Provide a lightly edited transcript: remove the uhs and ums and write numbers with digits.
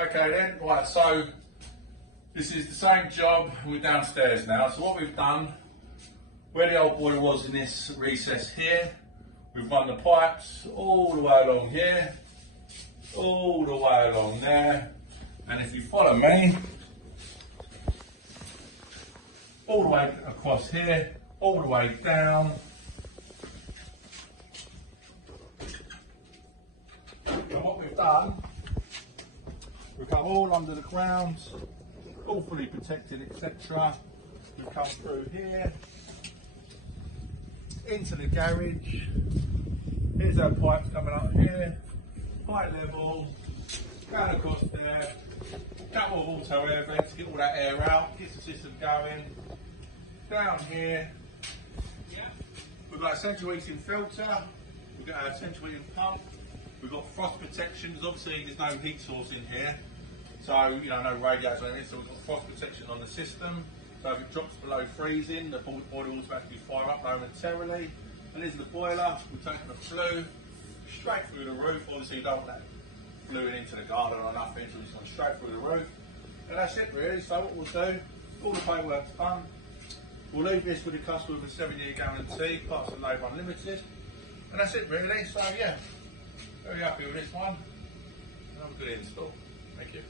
Okay then, right, so this is the same job, we're downstairs now. So what we've done, where the old boiler was in this recess here, we've run the pipes all the way along here, all the way along there, and if you follow me, all the way across here, all the way down. And what we've done, we've come all under the ground, all fully protected, etc. We've come through here, into the garage. Here's our pipes coming up here, high level, down across there, couple of auto air vents to get all that air out, get the system going. Down here, we've got a central heating filter, we've got our central heating pump, we've got frost protection, because obviously there's no heat source in here, so you know, no radiators or anything, so we've got frost protection on the system, so if it drops below freezing, the boiler will automatically fire up momentarily. And this is the boiler, we've taken the flue straight through the roof. Obviously you don't want that fluing into the garden or nothing, so it's gone straight through the roof. And that's it really. So what we'll do, all the paperwork's done. We'll leave this with the customer with a 7-year guarantee, parts and labour unlimited. And that's it really. So yeah, very happy with this one. Have a good install. Thank you.